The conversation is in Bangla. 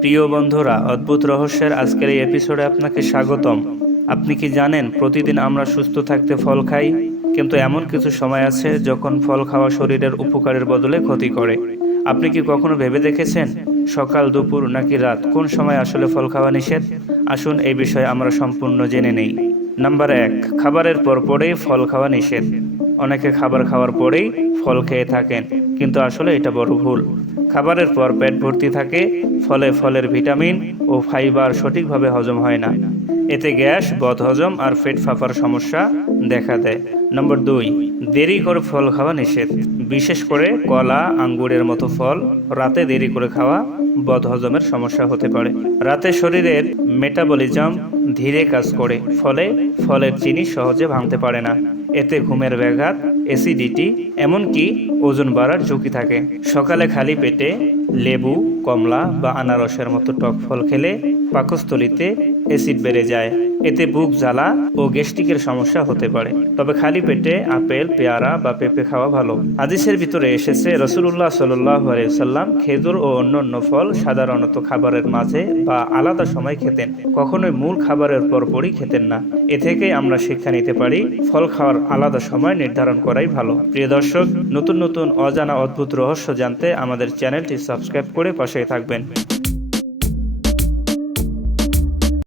প্রিয় বন্ধুরা, অদ্ভুত রহস্যের আজকের এই এপিসোডে আপনাকে স্বাগতম। আপনি কি জানেন প্রতিদিন আমরা সুস্থ থাকতে ফল খাই, কিন্তু এমন কিছু সময় আছে যখন ফল খাওয়া শরীরের উপকারের বদলে ক্ষতি করে। আপনি কি কখনো ভেবে দেখেছেন সকাল, দুপুর নাকি রাত কোন সময় আসলে ফল খাওয়া নিষেধ? আসুন এই বিষয়ে আমরা সম্পূর্ণ জেনে নেই। নাম্বার 1, খাবারের পর পরেই ফল খাওয়া নিষেধ। অনেকে খাবার খাওয়ার পরেই ফল খেয়ে থাকেন, কিন্তু আসলে এটা বড় ভুল। খাবারের পর পেট ভর্তি থাকে, ফলে ফলের ভিটামিন ও ফাইবার সঠিকভাবে হজম হয় না। এতে গ্যাস, বদহজম আর পেট ফাঁপার সমস্যা দেখা দেয়। নম্বর 2, দেরি করে ফল খাওয়া নিষেধ। বিশেষ করে কলা, আঙ্গুরের মতো ফল রাতে দেরি করে খাওয়া বদহজমের সমস্যা হতে পারে। রাতে শরীরের মেটাবলিজম ধীরে কাজ করে, ফলে ফলের চিনি সহজে ভাঙতে পারে না। এতে ঘুমের ব্যাঘাত, অ্যাসিডিটি, এমনকি ওজন বাড়ার ঝুঁকি থাকে। সকালে খালি পেটে লেবু, কমলা বা আনারসের মতো টক ফল খেলে পাকস্থলীতে অ্যাসিড বেড়ে যায়। এতে বুক জ্বালা ও গ্যাস্ট্রিকের সমস্যা হতে পারে। তবে খালি পেটে আপেল, পেয়ারা বা পেঁপে খাওয়া ভালো। হাদিসের ভিতরে এসেছে রাসূলুল্লাহ সাল্লাল্লাহু আলাইহি ওয়াসাল্লাম খেজুর ও অন্যান্য ফল সাধারণত খাবারের মাঝে বা আলাদা সময় খেতেন, কখনোই মূল খাবারের পরপরই খেতেন না। এ থেকেই আমরা শিক্ষা নিতে পারি ফল খাওয়ার আলাদা সময় নির্ধারণ করাই ভালো। প্রিয় দর্শক, নতুন নতুন অজানা অদ্ভুত রহস্য জানতে আমাদের চ্যানেলটি সাবস্ক্রাইব করে পাশেই থাকবেন।